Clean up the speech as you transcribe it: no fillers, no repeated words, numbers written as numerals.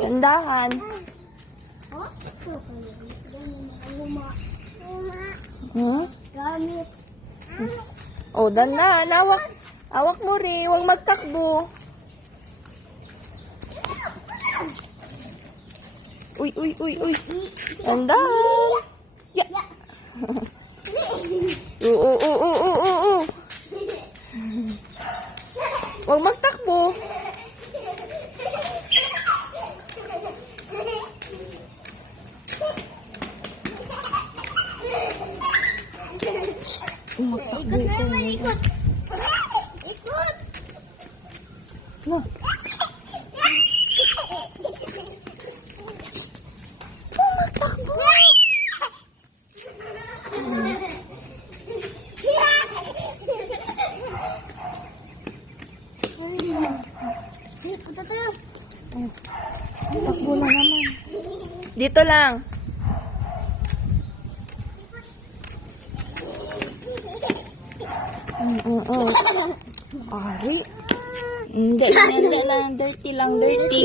Dandahan. Hmm? Gamit. Oh, dandahan. Awak mo rin. Huwag magtakbo. Uy, uy, uy, uy. Dandahan. Ya. Oo. Huwag magtakbo. Magtakbo ikaw. Ikot. Ikot. No. Takbo na naman. Dito lang. Ari. Hindi lang. Dirty lang. Dirty.